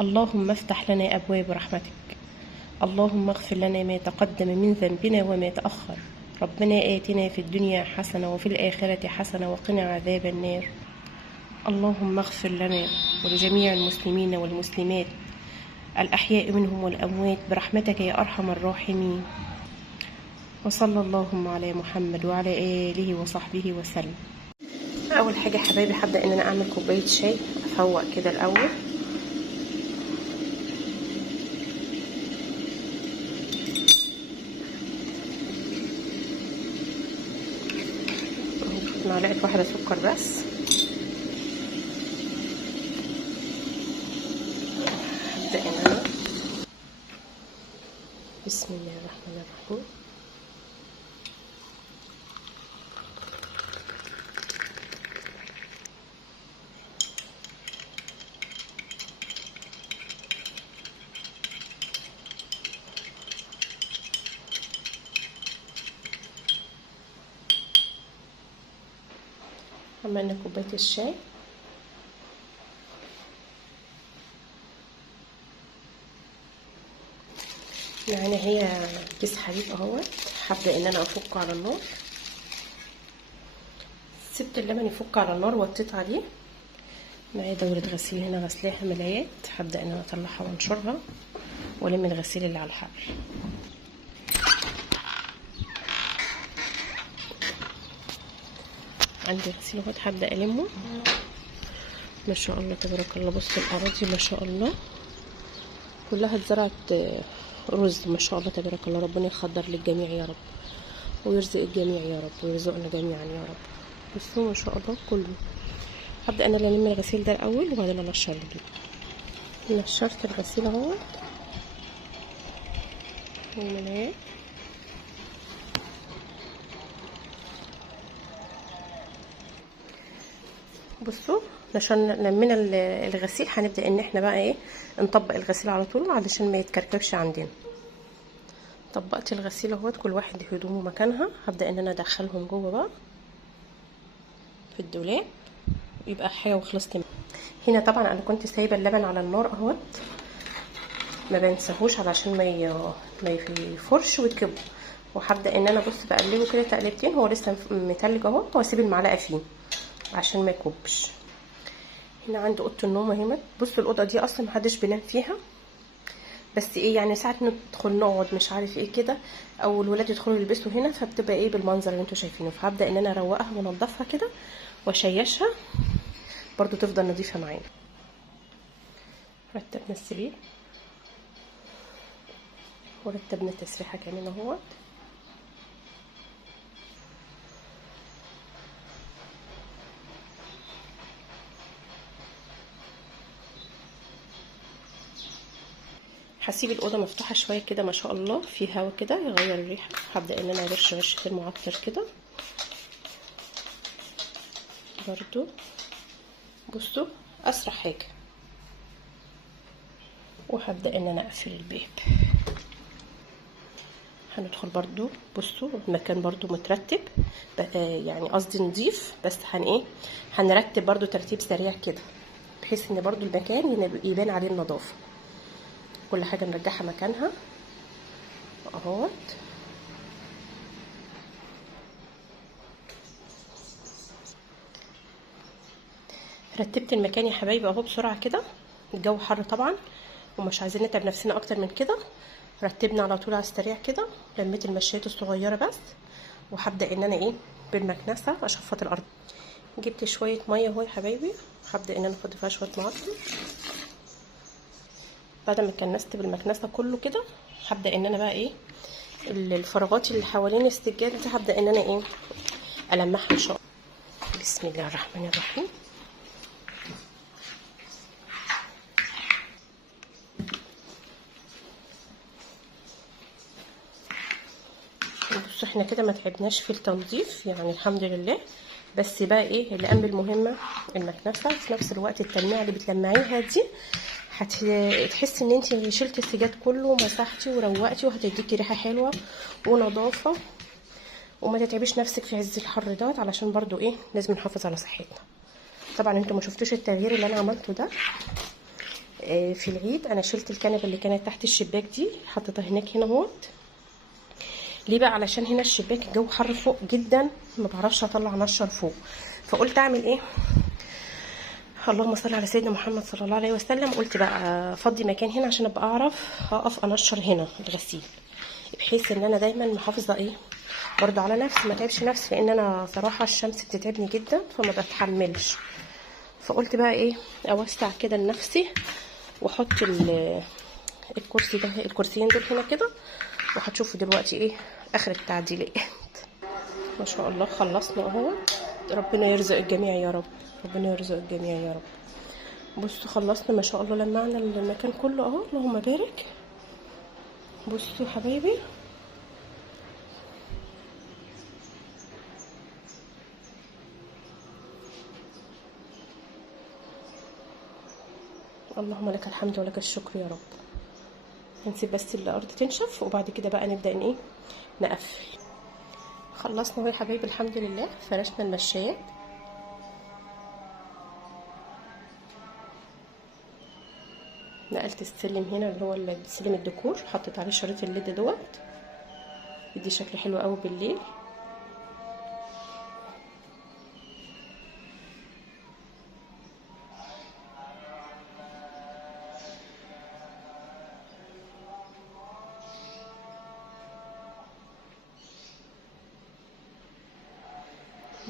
اللهم افتح لنا أبواب رحمتك. اللهم اغفر لنا ما تقدم من ذنبنا وما تأخر. ربنا آتنا في الدنيا حسنة وفي الآخرة حسنة وقنا عذاب النار. اللهم اغفر لنا ولجميع المسلمين والمسلمات الأحياء منهم والأموات برحمتك يا أرحم الراحمين. وصلى اللهم على محمد وعلى آله وصحبه وسلم. أول حاجة حبايبي هبدأ إن أنا أعمل كوباية شاي أفوق كده الأول. معلقة واحدة سكر بس. هبدأ إن أنا بسم الله الرحمن الرحيم عملنا كوباية الشاي. يعني هي كيس حليب اهوت. هبدأ ان انا افكه على النار. سبت اللبن يفك على النار وطيت عليه. معايا دورة غسيل هنا غسلاها ملايات. هبدأ ان انا اطلعها وانشرها والم الغسيل اللي على الحبل. عندي غسيل اهوت هبدأ المه. ما شاء الله تبارك الله. بصوا الاراضي ما شاء الله كلها اتزرعت رز ما شاء الله تبارك الله. ربنا يخضر للجميع يا رب ويرزق الجميع يا رب ويرزقنا جميعا يا رب. بصوا ما شاء الله كله. هبدأ انا الم الغسيل ده الاول وبعدين انشر دي. نشرت الغسيل اهوت والملايات. بصوا لمينا الغسيل. هنبدا ان احنا بقى ايه نطبق الغسيل على طول علشان ما يتكركبش عندنا. طبقت الغسيل اهوت كل واحد هدومه مكانها. هبدا ان انا ادخلهم جوه بقى في الدولاب يبقى حاجه وخلصت. هنا طبعا انا كنت سايبه اللبن على النار اهوت ما بنساهوش علشان ما يفرش ويتكب. وهبدا ان انا بص بقلبه كده تقلبتين. هو لسه متلج اهو واسيب المعلقه فيه عشان ما يكبش. هنا عندي اوضه النوم اهي. بصوا الاوضه دي اصلا محدش بينام فيها بس ايه يعني ساعه ندخل نقعد مش عارف ايه كده او الولاد يدخلوا يلبسوا هنا فبتبقى ايه بالمنظر اللي انتوا شايفينه. فهبدا ان انا اروقها وانضفها كده واشيشها برضو تفضل نظيفه معانا. رتبنا السرير ورتبنا التسريحه كمان اهوت. هسيب الاوضه مفتوحه شويه كده ما شاء الله في هوا كده يغير الريحه. هبدا ان انا ارش رشه المعطر كده برضو. بصوا اسرع حاجه. وهبدا ان انا اقفل الباب. هندخل برضو. بصوا المكان برضو مترتب يعني قصدي نضيف بس هنرتب برضو ترتيب سريع كده بحيث ان برضو المكان يبان عليه النظافه. كل حاجه نرجعها مكانها اهوت. رتبت المكان يا حبايبي اهو بسرعه كده. الجو حر طبعا ومش عايزين نتعب نفسنا اكتر من كده. رتبنا على طول على السريع كده. لميت المشايات الصغيره بس. وهبدا ان انا بالمكنسه اشفط الارض. جبت شويه ميه اهو يا حبايبي. هبدا ان انا احط فيها شويه معطر. بعد ما كنست بالمكنسه كله كده هبدا ان انا بقى الفراغات اللي حوالين السجاد دي هبدا ان انا المعها ان شاء الله. بسم الله الرحمن الرحيم. بصوا احنا كده ما تعبناش في التنظيف يعني الحمد لله. بس بقى اللي قام بالمهمه المكنسه في نفس الوقت. التلميعه اللي بتلمعيها دي هتحسي ان انت شلتي السجاد كله ومسحتي وروقتي وهتديكي ريحه حلوه ونظافه وما تتعبيش نفسك في عز الحر دوت علشان برضو لازم نحافظ على صحتنا. طبعا انتوا ما شفتوش التغيير اللي انا عملته ده. في العيد انا شلت الكنبه اللي كانت تحت الشباك دي، حطيتها هناك هنا اهوت. ليه بقى؟ علشان هنا الشباك الجو حر فوق جدا، ما بعرفش اطلع نشر فوق. فقلت اعمل ايه، اللهم صل على سيدنا محمد صلى الله عليه وسلم، قلت بقى افضي مكان هنا عشان ابقى اعرف اقف انشر هنا الغسيل، بحيث ان انا دايما محافظه ايه برضو على نفسي، ما تعبش نفسي، لان انا صراحه الشمس بتتعبني جدا فما بتحملش. فقلت بقى ايه اوسع كده لنفسي، واحط الكرسي ده، الكرسيين دول هنا كده، وهتشوفوا دلوقتي ايه اخر التعديلات. ما شاء الله خلصنا اهو، ربنا يرزق الجميع يا رب، ربنا يرزق الجميع يا رب. بصوا خلصنا ما شاء الله، لمعنا المكان كله اهو، اللهم بارك. بصوا حبايبي، اللهم لك الحمد ولك الشكر يا رب. هنسيب بس الارض تنشف وبعد كده بقى نبدا ان ايه نقفل. خلصنا اهو يا حبايبي الحمد لله، فرشنا المشايات. نقلت السلم هنا اللي هو سلم الديكور، حطيت عليه شريط الليد دوت، يدي شكل حلو قوي بالليل.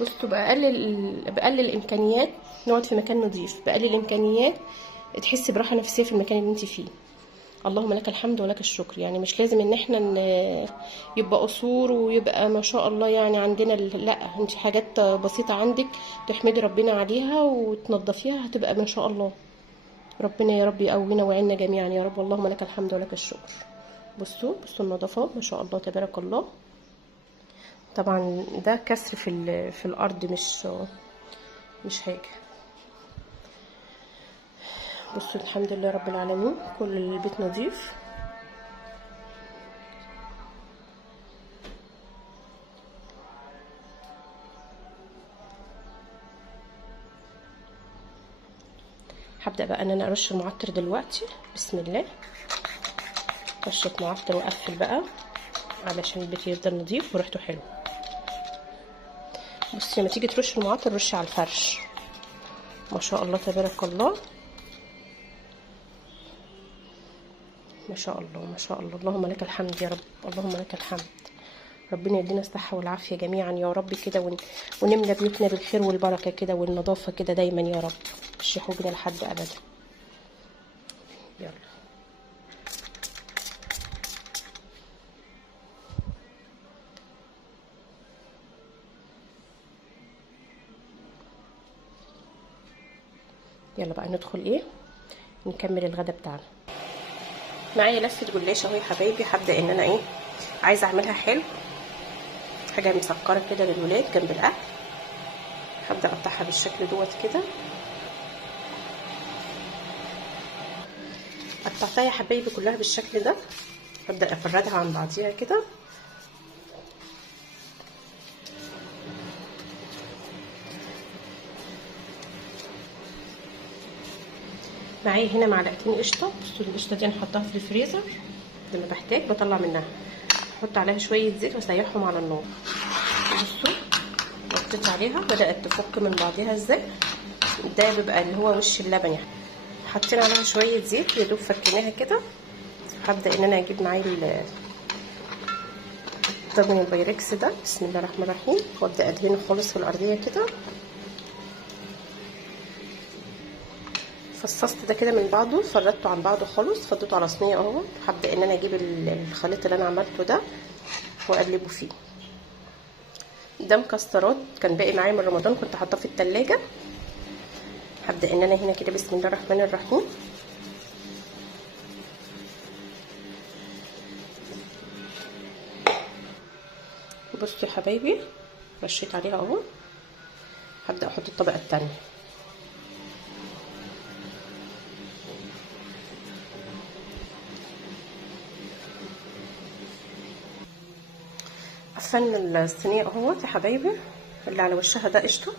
بصوا بقلل الامكانيات، نقعد في مكان نظيف، بقلل الامكانيات تحسي براحه نفسيه في المكان اللي انت فيه. اللهم لك الحمد ولك الشكر. يعني مش لازم ان احنا يبقى قصور ويبقى ما شاء الله يعني عندنا لا، انت حاجات بسيطه عندك تحمدي ربنا عليها وتنظفيها هتبقى ما شاء الله. ربنا يا رب يقوينا ويعيننا جميعا يا رب، اللهم لك الحمد ولك الشكر. بصوا النظافه ما شاء الله تبارك الله. طبعا ده كسر في الارض، مش حاجه. بصوا الحمد لله رب العالمين، كل البيت نظيف. هبدأ بقى ان انا ارش المعطر دلوقتي، بسم الله. رشة معطر واقفل بقى علشان البيت يفضل نظيف وريحته حلوه. بصي لما تيجي ترش المعطر رشي على الفرش، ما شاء الله تبارك الله، ما شاء الله ما شاء الله. اللهم لك الحمد يا رب، اللهم لك الحمد. ربنا يدينا الصحة والعافية جميعا يا رب كده، ونملى بيوتنا بالخير والبركة كده والنظافة كده دايما يا رب، مش يحوجنا لحد أبدا. يلا يلا بقى ندخل ايه نكمل الغدا بتاعنا. معايا لفة جلاش اهو يا حبايبي. هبدأ ان انا ايه عايزة اعملها حلو، حاجة مسكرة كده للولاد جنب الاكل. هبدأ اقطعها بالشكل دوت كده. قطعتها يا حبايبي كلها بالشكل ده. هبدأ افردها عن بعضيها كده. معايا هنا معلقتين قشطه. بصوا القشطه دي انا حطاها في الفريزر، لما بحتاج بطلع منها. احط عليها شويه زيت واسيحهم على النار. بصوا حطيت عليها بدات تفك من بعضها ازاي، ده بيبقى اللي هو وش اللبن يعني. حطينا عليها شويه زيت يا دوب فكيناها كده. هبدا ان انا اجيب معايا طاجن البايركس ده، بسم الله الرحمن الرحيم، وابدا ادهنه خالص في الارضيه كده. فصصت ده كده من بعضه، فردته عن بعضه خالص، فضيته على صينيه اهو. هبدا ان انا اجيب الخليط اللي انا عملته ده واقلبه فيه. ده مكسرات كان باقي معايا من رمضان، كنت حاطاه في التلاجة. هبدا ان انا هنا كده بسم الله الرحمن الرحيم بصوا يا حبايبي رشيت عليها اهو. هبدا احط الطبقه الثانيه. قفلنا الصينيه اهوت يا حبايبي، اللي على وشها ده قشطه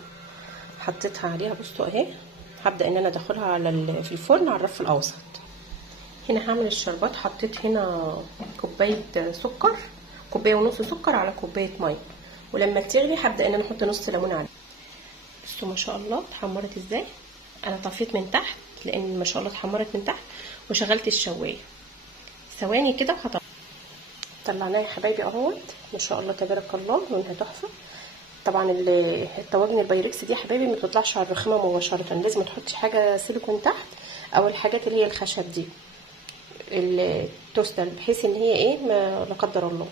حطيتها عليها. بصوا اهي هبدا ان انا ادخلها على في الفرن على الرف الاوسط. هنا هعمل الشربات، حطيت هنا كوبايه سكر، كوبايه ونص سكر على كوبايه ميه، ولما تغلي هبدا ان انا احط نص ليمونه عليه. بصوا ما شاء الله اتحمرت ازاي. انا طفيت من تحت لان ما شاء الله اتحمرت من تحت، وشغلت الشوايه ثواني كده وهطلع. طلعناها يا حبايبي اهوت، ما شاء الله تبارك الله، لونها تحفه. طبعا الطواجن البايركس دي يا حبايبي ما بتطلعش على الرخامه مباشره، لازم تحطي حاجه سيليكون تحت او الحاجات اللي هي الخشب دي التوستر، بحيث ان هي ايه ما لا قدر الله.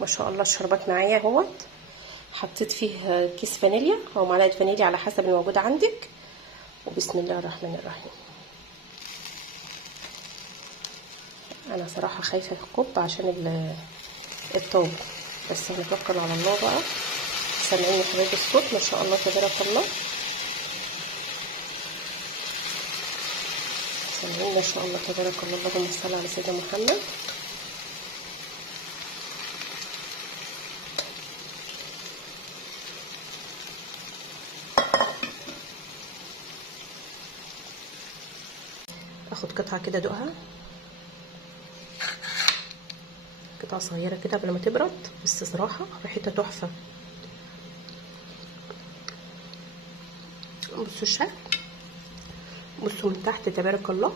ما شاء الله الشربات معايا اهوت، حطيت فيه كيس فانيليا او معلقه فانيليا على حسب الموجود عندك، وبسم الله الرحمن الرحيم. انا صراحه خايفه الكب عشان الطوب، بس هنتوكل على الله بقى. سامعين يا حبايبي الصوت؟ ما شاء الله تبارك الله، سامعين ما شاء الله تبارك الله. اللهم صل على سيدنا محمد. اخد قطعه كده ادوقها، قطعه صغيره كده قبل ما تبرد، بس صراحه ريحتها تحفه. بصوا الشكل، بصوا من تحت تبارك الله،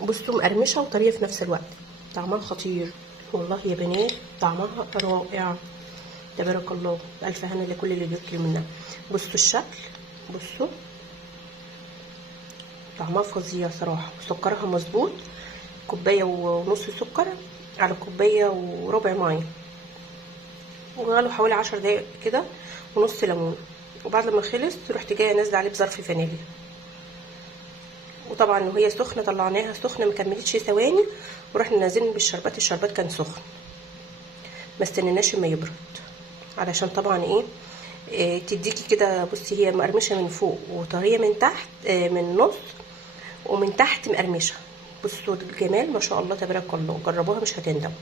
بصوا مقرمشه وطريه في نفس الوقت، طعمها خطير والله يا بنات، طعمها رائع تبارك الله. الف هنا لكل اللي بياكل منها. بصوا الشكل، بصوا طعمها فظيع صراحه، سكرها مظبوط، كوبايه ونص سكر على كوبايه وربع ميه، وغلوا حوالي 10 دقايق كده، ونص ليمون. وبعد ما خلص رحت جايه نازله عليه بظرف فانيليا، وطبعا وهي سخنه طلعناها سخنه ما كملتش ثواني، ورحنا نازلين بالشربات. الشربات كان سخن، ما استنيناش ما يبرد، علشان طبعا ايه تديكي كده. بصي هي مقرمشه من فوق وطريه من تحت، من النص ومن تحت مقرمشه. بصوا الجمال ما شاء الله تبارك الله، جربوها مش هتندموا.